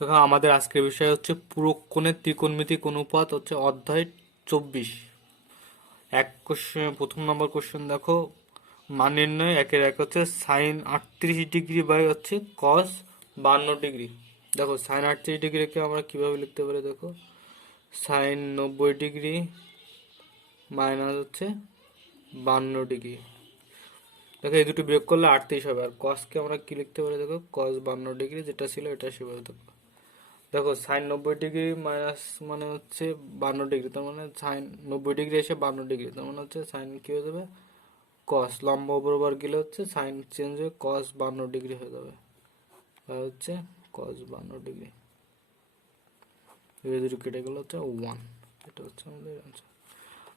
দেখো আমাদের আজকের বিষয় হচ্ছে পুরুষকোণের ত্রিকোণমিতিক অনুপাত হচ্ছে অধ্যায় 24। এক কোশ্চেন, প্রথম নম্বর কোশ্চেন দেখো, মান নির্ণয় একের এক হচ্ছে সাইন 38 ডিগ্রি বাই হচ্ছে কস 52 ডিগ্রি। দেখো সাইন 38 ডিগ্রিকে আমরা কিভাবে লিখতে পারি, দেখো সাইন 90 ডিগ্রি মাইনাস হচ্ছে 52 ডিগ্রি। দেখো এই দুটো বিয়োগ করলে 38 হবে, আর কসকে আমরা কি লিখতে পারি, দেখো কস 52 ডিগ্রি যেটা ছিল এটা সেভাবে দেখো। দেখো সাইন 90 ডিগ্রি মাইনাস মানে হচ্ছে 52 ডিগ্রি, তার মানে সাইন 90 ডিগ্রি এসে 52 ডিগ্রি, তার মানে হচ্ছে সাইন কি হয়ে যাবে, কস লম্ব বরাবর গেলে হচ্ছে সাইন চেঞ্জ হয়ে কস 52 ডিগ্রি হয়ে যাবে, আর হচ্ছে কস 52 ডিগ্রি। এই দুটো কেটে গেলে হচ্ছে 1। এটা হচ্ছে আমাদের অ্যান্সার।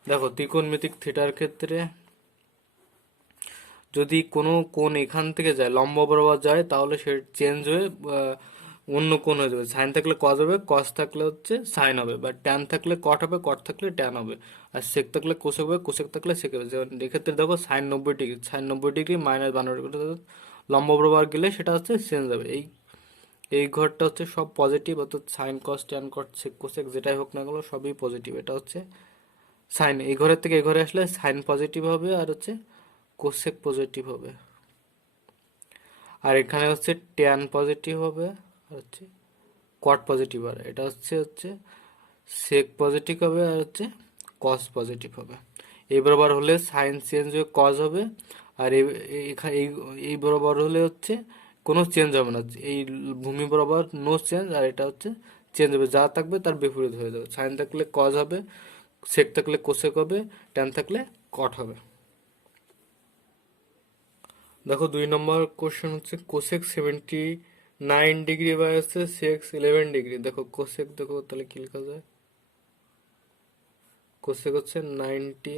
দেখো ত্রিকোণমিতিক থিটার ক্ষেত্রে যদি কোনো কোণ এখান থেকে যায় লম্ব বরাবর যায় তাহলে সে চেঞ্জ হয়ে অন্য কোণ হয়ে যাবে। সাইন থাকলে কস হবে, কস থাকলে হচ্ছে সাইন হবে, বা ট্যান থাকলে কট হবে, কট থাকলে ট্যান হবে, আর সেক থাকলে কোসেক হবে, কোসেক থাকলে সেক হবে। যেমন এক্ষেত্রে দেখো সাইন 90 ডিগ্রি মাইনাস 52 ডিগ্রি, লম্ব বরাবর গেলে সেটা হচ্ছে চেঞ্জ হবে। এই ঘরটা হচ্ছে সব পজিটিভ, অর্থাৎ sine cos tan cot sec cosec যেটাই হোক না গেলো সবই পজিটিভ। এটা হচ্ছে সাইন, এই ঘরের থেকে এই ঘরে আসলে সাইন পজিটিভ হবে আর হচ্ছে কোসেক পজিটিভ হবে, আর এখানে হচ্ছে ট্যান পজিটিভ হবে আর হচ্ছে কট পজিটিভ, আর এটা হচ্ছে হচ্ছে সেক পজিটিভ হবে আর হচ্ছে কস পজিটিভ হবে। এই বরাবর হলে সাইন চেঞ্জ হয়ে কজ হবে, আর এই বরাবর হলে হচ্ছে কোনো চেঞ্জ হবে না, এই ভূমি বরাবর নো চেঞ্জ, আর এটা হচ্ছে চেঞ্জ হবে, যা থাকবে তার বিপরীত হয়ে যাবে। সাইন থাকলে কজ হবে, সেক থাকলে কোসেক হবে, ট্যান থাকলে কট হবে। দেখো 2 নম্বর কোশ্চেন হচ্ছে কোসেক 79 ডিগ্রি বাই হচ্ছে সেক্স 11 ডিগ্রি। দেখো কোসেক, দেখো তাহলে কি লেখা যায়, কোসেক হচ্ছে 90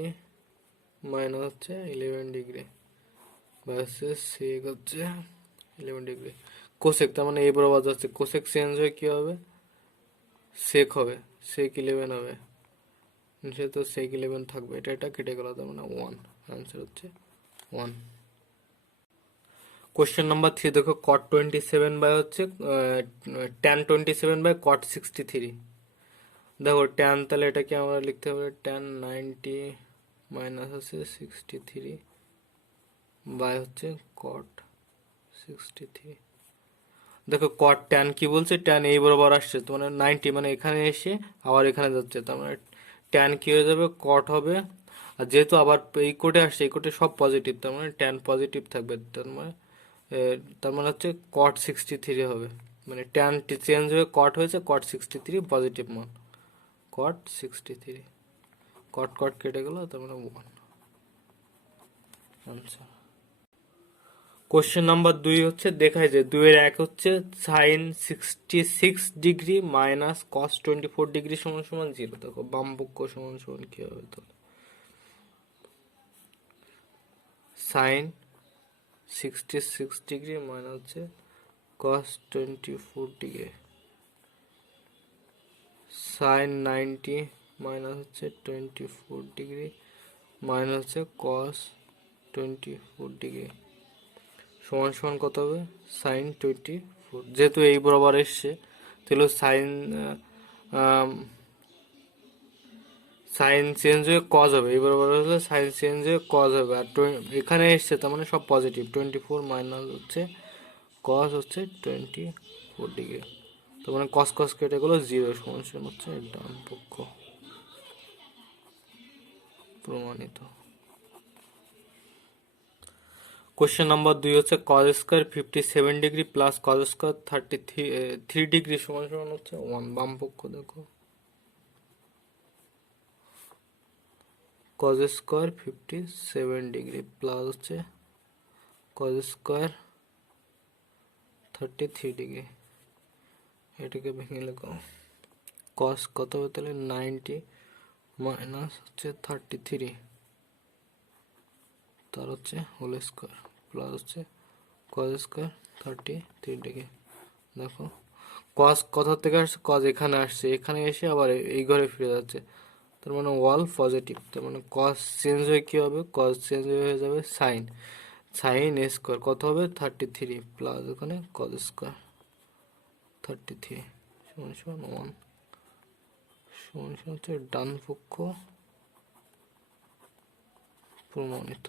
মাইনাস হচ্ছে 11 ডিগ্রি বাই হচ্ছে সেক হচ্ছে 11 ডিগ্রি। কোসেক তার মানে এই বরাবর যাচ্ছে, কোসেক চেঞ্জ হয়ে কি হবে, সেক হবে, সেক 11 হবে, সে তো সেক 11 থাকবে, এটা কেটে গেল, তার মানে 1। অ্যান্সার হচ্ছে 1। কোশ্চেন নাম্বার 3 দেখো, কট 27 বাই হচ্ছে ট্যান 27 বাই কট 63। দেখো ট্যান, তাহলে এটাকে আমরা লিখতে হবে ট্যান 90 মাইনাস হচ্ছে 63 বাই হচ্ছে কট 63। দেখো কট ট্যান কি বলছে, ট্যান এই বরাবর আসছে, তো মানে 90 মানে এখানে এসে আবার এখানে যাচ্ছে, তার মানে ট্যান কি হয়ে যাবে, কট হবে, আর যেহেতু আবার এই কোটে আসছে, এই কোটে সব পজিটিভ, তার মানে ট্যান পজিটিভ থাকবে, তার মানে হচ্ছে কট 63 হবে, মানে ট্যান চেঞ্জ হয়ে কট হয়েছে, কট 63 পজিটিভ মান, কট 63, কট কট কেটে গেল, তার মানে 1। আনসার। কোশ্চেন নাম্বার 2 হচ্ছে দেখায় যে 2-এর 1 হচ্ছে sine 66 degree minus cos 24 degree সমান সমান 0। দেখো বাম পক্ষ সমান সমান কি হবে, তো সাইন 66 ডিগ্রি মাইনাস হচ্ছে কস 24 ডিগ্রি, সাইন 90 মাইনাস হচ্ছে 24 ডিগ্রি মাইনাস হচ্ছে কস 24 ডিগ্রি সমান সমান কত হবে, সাইন 24। যেহেতু এই বরাবর এসছে তাহলে সাইন সাইন চেঞ্জ হয়ে কজ হবে, এই বরাবর হলে সাইন চেঞ্জ হয়ে কজ হবে, আর এখানে এসছে তার মানে সব পজিটিভ, 24 মাইনাস হচ্ছে কস হচ্ছে 24 ডিগ্রি, তার মানে কস কস কেটে গেলো 0 সমান সমান হচ্ছে ডান পক্ষ। প্রমাণিত। কোশ্চেন নাম্বার 2 হচ্ছে cos square 57 degree plus cos square 33 degree সমান সমান হচ্ছে 1। বাম পক্ষ দেখো, কজ স্কোয়ার 57 ডিগ্রি প্লাস হচ্ছে কজ স্কোয়ার 33 ডিগ্রি, এটাকে ভেঙে লেখো, কস কত হবে তাহলে 90 মাইনাস হচ্ছে 33 তার হচ্ছে হোল স্কোয়ার প্লাস হচ্ছে কজ স্কোয়ার 33 ডিগ্রি। দেখো কস কোথা থেকে আসছে, কজ এখানে আসছে, এখানে এসে আবার এই ঘরে ফিরে যাচ্ছে, তার মানে ওয়াল পজিটিভ, তার মানে কস চেঞ্জ হয়ে কী হবে, কস চেঞ্জ হয়ে যাবে সাইন, সাইন এ স্কোয়ার কত হবে 33 প্লাস ওখানে কজ স্কোয়ার 33 সমান সমান 1 সমান সমান হচ্ছে ডান পক্ষ প্রমাণিত।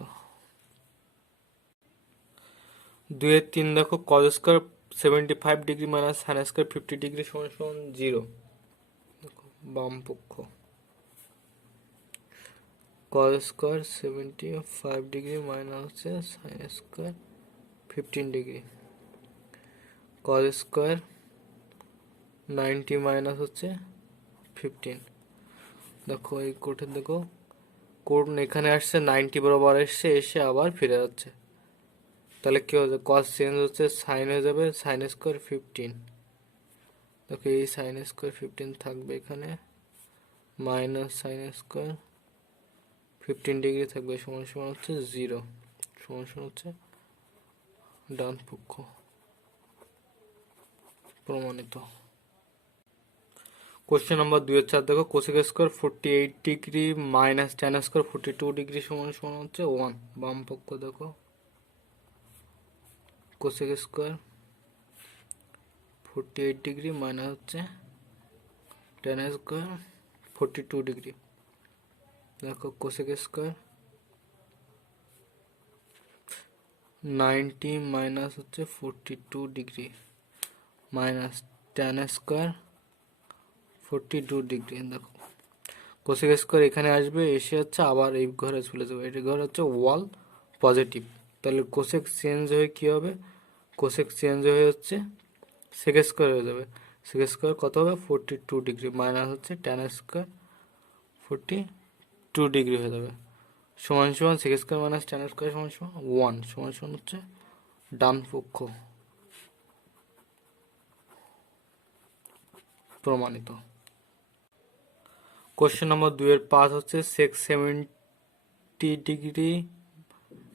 2-3 দেখো cos square 75 degree minus sine square 50 degree সমান সমান 0। দেখো বাম পক্ষ cos স্কয়ার 75 ডিগ্রি মাইনাস হচ্ছে sine square 15 degree, cos square 90 minus হচ্ছে 15। দেখো এই কোণের দেখো কোণ এখানে আসছে 90 বরাবর এসে আবার ফিরে যাচ্ছে, তাহলে কি হবে cos চেঞ্জ হচ্ছে সাইন হয়ে যাবে সাইন স্কয়ার 15। দেখো এই সাইন স্কয়ার 15 থাকবে এখানে মাইনাস সাইন স্কয়ার 15 ডিগ্রি থাকবে সমান সমান হচ্ছে 0 সমান সমান হচ্ছে ডান পক্ষ প্রমাণিত। কোশ্চেন নাম্বার 2-4 দেখো cosec square 48 degree minus tan square 42 degree সমান সমান হচ্ছে 1। বাম পক্ষ দেখো কোসেক স্কয়ার 48 ডিগ্রি মাইনাস হচ্ছে ট্যান স্কয়ার 42 ডিগ্রি। দেখো কোসেক স্কয়ার 90 মাইনাস হচ্ছে 42 degree minus tan square 42 degree. দেখো কোসেক স্কয়ার এখানে আসবে এসে হচ্ছে আবার এই ঘরে চলে যাবে, এই ঘর হচ্ছে ওয়াল পজিটিভ, তাহলে কোসেক চেঞ্জ হয়ে কি হবে, কোসেক চেঞ্জ হয়ে হচ্ছে সেক স্কয়ার হয়ে যাবে। সেক স্কয়ার কত হবে 42 ডিগ্রি মাইনাস হচ্ছে ট্যান স্কয়ার 42 ডিগ্রি হয়ে যাবে সমান সমান sec square minus tan square সমান সমান 1 সমান সমান হচ্ছে ডান পক্ষ প্রমাণিত। কোশ্চেন নম্বর 2-5 হচ্ছে সেক 70 degree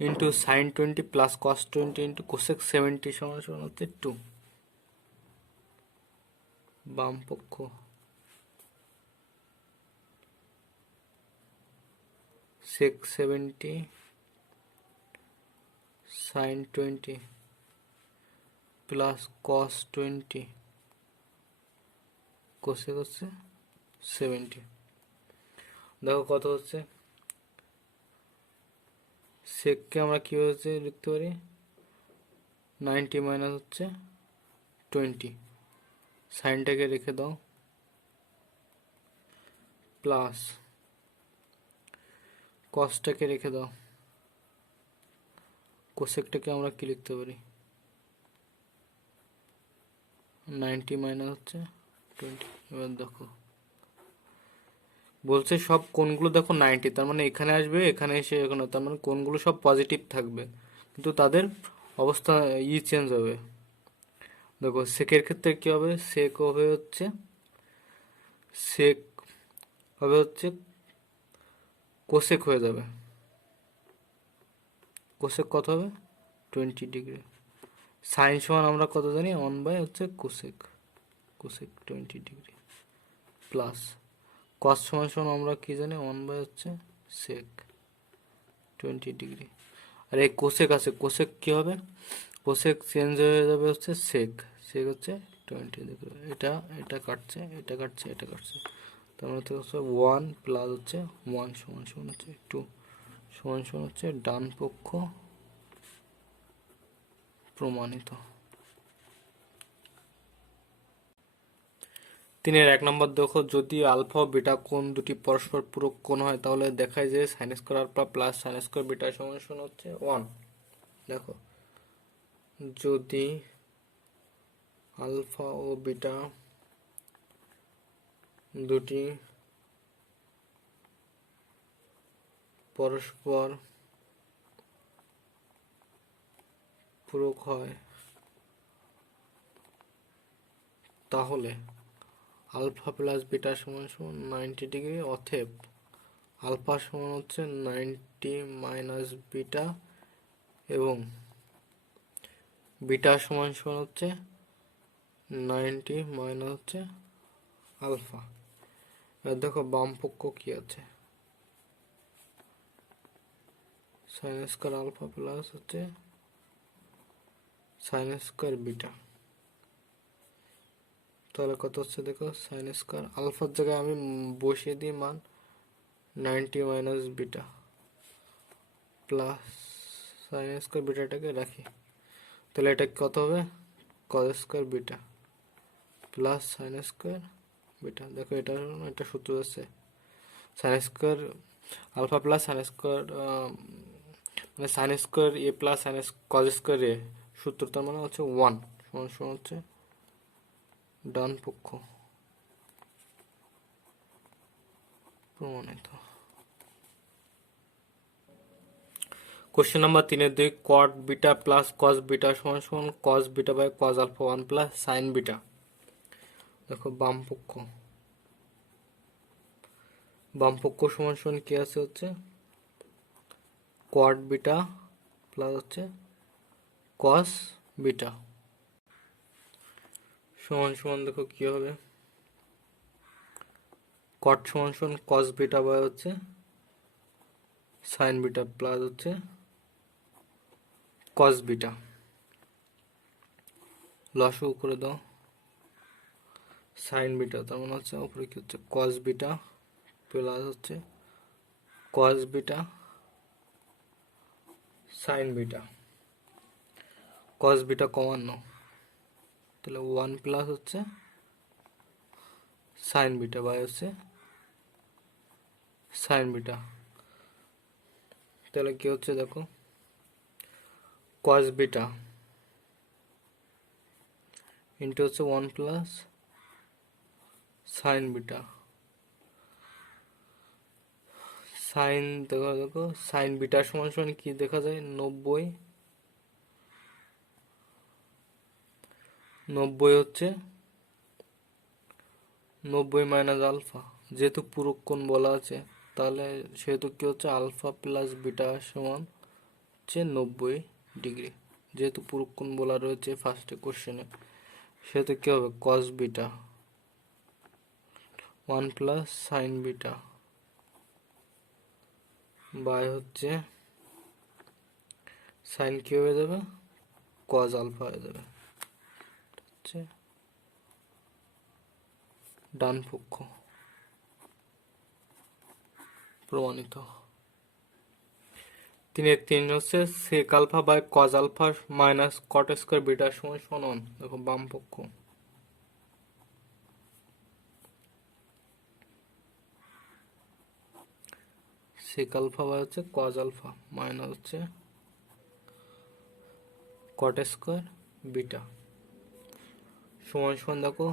into sign 20 plus cos 20 into cosec 70 সমান সমান হচ্ছে 2। বাম পক্ষ সেক 70 সাইন 20 প্লাস কস 20 কোসেক হচ্ছে 70। দেখো কত হচ্ছে, সেককে আমরা কি হচ্ছে লিখতে পারি 90 মাইনাস হচ্ছে 20, সাইনটাকে রেখে দাও প্লাস কসটাকে রেখে দাও, কোসেকটাকে আমরা কি লিখতে পারি 90 মাইনাস হচ্ছে 20। এবার দেখো বলছে সব কোণগুলো দেখো 90, তার মানে এখানে আসবে এখানে এসে এখানে, তার মানে কোণগুলো সব পজিটিভ থাকবে কিন্তু তাদের অবস্থা চেঞ্জ হবে। দেখো সেকের ক্ষেত্রে কি হবে, সেক হবে হচ্ছে সেক হবে হচ্ছে কোসেক হয়ে যাবে, কোসেক কত হবে 20 ডিগ্রি। সাইন সমান আমরা কত জানি 1 বাই হচ্ছে cosec, cosec 20 degree plus cos সমান সমান আমরা কি জানি 1 বাই হচ্ছে সেক 20 ডিগ্রি। আর এই কোসেক আছে, কোসেক কি হবে, কোসেক চেঞ্জ হয়ে যাবে হচ্ছে সেক, সেক হচ্ছে 20 ডিগ্রি। এটা এটা কাটছে এটা কাটছে এটা কাটছে, তার মানে হচ্ছে 1 প্লাস হচ্ছে 1 সমান সমান হচ্ছে 2 সমান সমান হচ্ছে ডান পক্ষ প্রমাণিত। 3-1 নম্বর দেখো যদি আলফা ও বিটা কোণ দুটি পরস্পর পূরক কোণ হয় তাহলে দেখায় যে sine square alpha plus sine square beta সমান সমান হচ্ছে 1। দেখো যদি আলফা ও বিটা দুটি পরস্পর পূরক হয় তাহলে আলফা প্লাস বিটা সমান সমান 90 ডিগ্রি, অতএব আলফা সমান হচ্ছে 90 মাইনাস বিটা এবং বিটা সমান সমান হচ্ছে 90 মাইনাস হচ্ছে আলফা। এবার দেখো বাম পক্ষ কি আছে, সাইন স্কয়ার আলফা প্লাস হচ্ছে সাইন স্কয়ার বিটা তাহলে কত হচ্ছে দেখো, সাইন স্কোয়ার আলফার জায়গায় আমি বসিয়ে দিই মান 90 minus beta plus sine square বিটাটাকে রাখি, তাহলে এটা কত হবে, cos square beta plus sine square beta. দেখো এটা সূত্র আছে, sine square alpha plus sine square মানে sine square A plus sine cos square A, সূত্রটার মানে হচ্ছে 1 সমান সমান হচ্ছে ডান পক্ষ প্রমাণিত। Question number 3-2 cot beta plus cos beta সমান সমান cos beta by cos alpha 1 plus sine beta. দেখো বাম পক্ষ সমান সমান কি আছে হচ্ছে কট বিটা প্লাস হচ্ছে কস বিটা সমান সমান দেখো কি হবে, কট সমান সমান কস বিটা বাই হচ্ছে সাইন বিটা প্লাস হচ্ছে কস বিটা, লসও করে দাও সাইন বিটা, তার মানে হচ্ছে উপরে কি হচ্ছে কস বিটা প্লাস হচ্ছে কস বিটা সাইন বিটা, কস বিটা কমানো, তাহলে 1 প্লাস হচ্ছে সাইন বিটা বাই হচ্ছে সাইন বিটা, তাহলে কি হচ্ছে দেখো কস বিটা ইন্টু হচ্ছে 1 প্লাস সাইন বিটা, সাইন দেখো সাইন বিটা সমান সমান কি দেখা যায় 90 হচ্ছে 90 মাইনাস আলফা, যেহেতু পূরক কোণ বলা আছে তাহলে সেহেতু কি হচ্ছে আলফা প্লাস বিটা সমান হচ্ছে 90 ডিগ্রি, যেহেতু পূরক কোণ বলা রয়েছে ফার্স্টে কোশ্চেনে, সেহেতু কি হবে cos beta 1 plus sine beta by হচ্ছে সাইন কি হয়ে যাবে কজ আলফা হয়ে যাবে, হচ্ছে ডান পক্ষ প্রমাণিত। 3-3 হচ্ছে sec alpha by cos alpha minus cot square beta সমান সমান, দেখো বাম পক্ষ সেক আলফা বাই হচ্ছে কজ আলফা মাইনাস হচ্ছে কট স্কোয়ার বিটা সমান সমান দেখো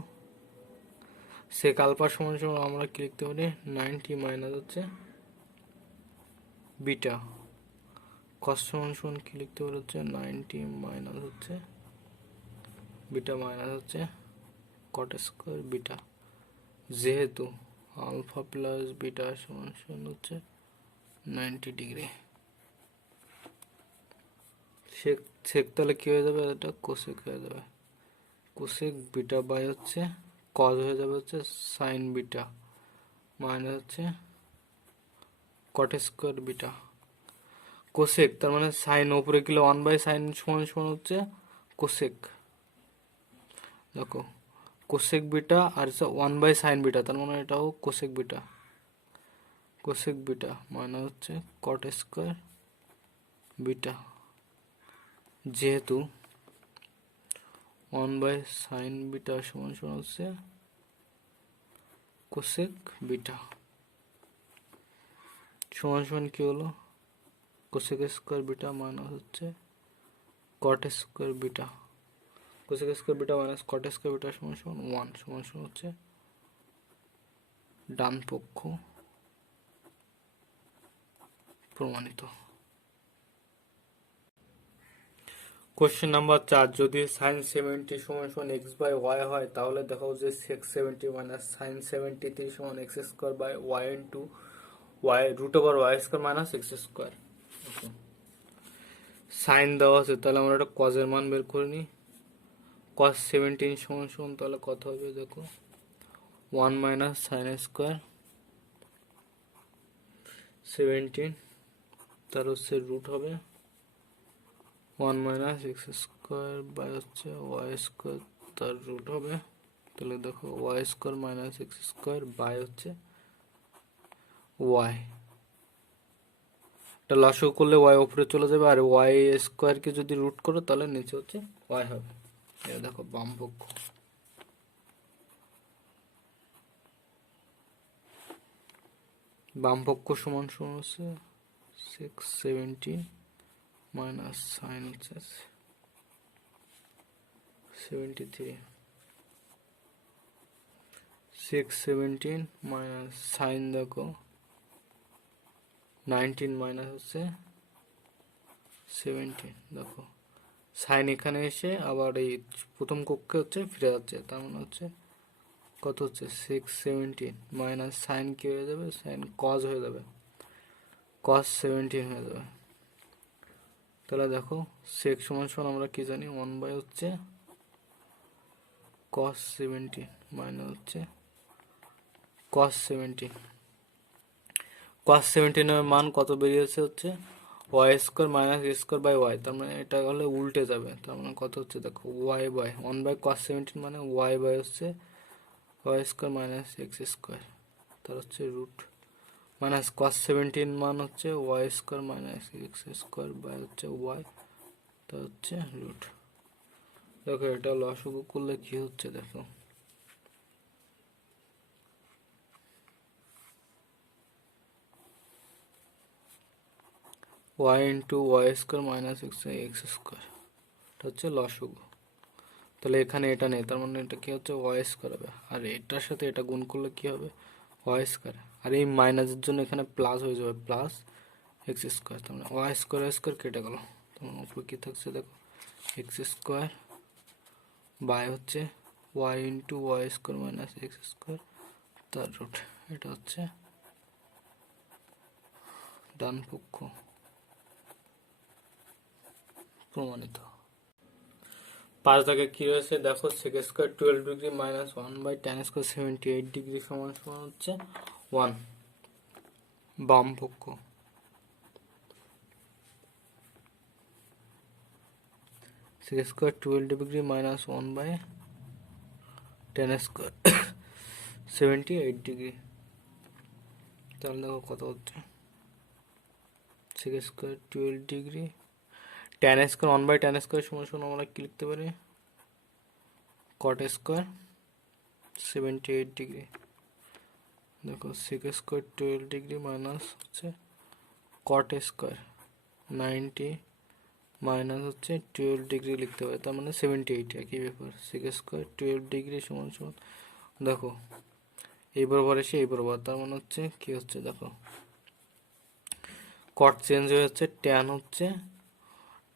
সেক আলফা সমান সমান আমরা কি লিখতে পারি 90 মাইনাস হচ্ছে বিটা, কস সমান সমান কি লিখতে পারি হচ্ছে 90 মাইনাস হচ্ছে বিটা মাইনাস হচ্ছে কট স্কোয়ার বিটা, যেহেতু আলফা প্লাস বিটা সমান সমান হচ্ছে 90 ডিগ্রি, সেক তাহলে কি হয়ে যাবে, এটা কোসেক হয়ে যাবে, কোসেক বিটা বাই হচ্ছে কজ হয়ে যাবে হচ্ছে সাইন বিটা মাইনাস হচ্ছে কট স্কোয়ার বিটা, কোসেক তার মানে সাইন উপরে গেলে 1 বাই সাইন সমান সমান হচ্ছে কোসেক, দেখো কোসেক বিটা আর 1 বাই সাইন বিটা, তার মানে এটাও কোসেক বিটা মানে হচ্ছে কট স্কোয়ার বিটা, যেহেতু 1 বাই সাইন বিটা সমান সমান হচ্ছে কোসেক বিটা সমান সমান কি হলো কোসেক স্কোয়ার বিটা মাইনাস হচ্ছে cot square beta, cosec square beta minus cot square beta সমান সমান 1 সমান সমান হচ্ছে ডান পক্ষ প্রমাণিত। কোশ্চেন নাম্বার 4, যদি সাইন 70 সমান সমান এক্স বাই ওয়াই হয় তাহলে দেখাও যে সেক 70 মাইনাস সাইন 73 সমান x square by y into y root over y square minus x square. Sine দেওয়া আছে তাহলে আমরা একটা কজের মান বের করে নিই, কস 17 সমান সমান তাহলে কত হবে দেখো 1 মাইনাস সাইন স্কোয়ার 17 তার হচ্ছে রুট হবে 1 মাইনাস এক্স স্কোয়ার বাই হচ্ছে ওয়াই স্কোয়ার তার রুট হবে তাহলে দেখো y square minus x square by হচ্ছে ওয়াই। এটা লসাগু করলে ওয়াই উপরে চলে যাবে, আর ওয়াই স্কোয়ারকে যদি রুট করো তাহলে নিচে হচ্ছে ওয়াই হবে। এটা দেখো বাম পক্ষ। বাম পক্ষ সমান সমান হচ্ছে 617 মাইনাস সাইন হচ্ছে 73, 617 মাইনাস সাইন দেখো 19 মাইনাস হচ্ছে 17। দেখো সাইন এখানে এসে আবার এই প্রথম কক্ষে হচ্ছে ফিরে যাচ্ছে, তার মানে হচ্ছে কত হচ্ছে 617 মাইনাস সাইন কি হয়ে যাবে, সাইন কজ হয়ে যাবে, কস 17 হয়ে যাবে। তাহলে দেখো সেক সমান সমান আমরা কি জানি 1 বাই হচ্ছে কস 17 মাইনাস হচ্ছে কস 17। কস 17 এর মান কত বেরিয়েছে হচ্ছে y square minus a square by y, তার মানে এটা হলে উল্টে যাবে, তার মানে কত হচ্ছে দেখো ওয়াই বাই 1 বাই কস 17 মানে ওয়াই বাই হচ্ছে y square minus x square, তার হচ্ছে রুট, মাইনাস কস 17 মান হচ্ছে y square minus x square by হচ্ছে ওয়াই, তার হচ্ছে রুট। দেখো এটা লসাগু করলে কি হচ্ছে দেখো, y into y square minus x square, এটা হচ্ছে লসাগু। তাহলে এখানে এটা নেই, তার মানে এটা কি হচ্ছে ওয়াই স্কোয়ার হবে, আর এটার সাথে এটা গুণ করলে কি হবে ওয়াই স্কোয়ার, আর এই মাইনাসের জন্য এখানে প্লাস হয়ে যাবে প্লাস এক্স স্কোয়ার, তার মানে ওয়াই স্কোয়ার কেটে গেল, তোমার উপর কি থাকছে দেখো এক্স স্কোয়ার বাই হচ্ছে y into y square minus x square তার রুট, এটা হচ্ছে ডান পক্ষ প্রমাণিত। 5 দাগে কি রয়েছে দেখো sec square 12 degree minus 1 by tan square 78 degree সমান সমান হচ্ছে 1, বাম পক্ষ। Sec square 12 degree minus 1 by tan square 78 degree, তাহলে দেখো কত হচ্ছে sec square 12 degree tan square 1 by tan square সমান সমান আমরা কি লিখতে পারি কট স্কোয়ার 78 ডিগ্রি। দেখো সেক স্কোয়ার 12 ডিগ্রি মাইনাস হচ্ছে কট স্কোয়ার 90 মাইনাস হচ্ছে 12 ডিগ্রি লিখতে পারি, তার মানে 78, একই ব্যাপার। সেক স্কোয়ার 12 ডিগ্রি সমান সমান দেখো এই বরাবর এসে এই বরাবর, তার মানে হচ্ছে কি হচ্ছে দেখো কট চেঞ্জ হয়ে যাচ্ছে ট্যান হচ্ছে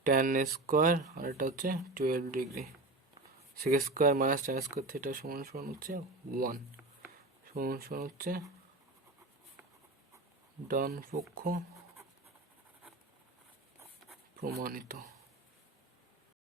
ট্যান স্কোয়ার, আর এটা হচ্ছে 12 degree. Sec square minus tan square theta সমান সমান হচ্ছে 1, সমান সমান হচ্ছে ডান পক্ষ প্রমাণিত।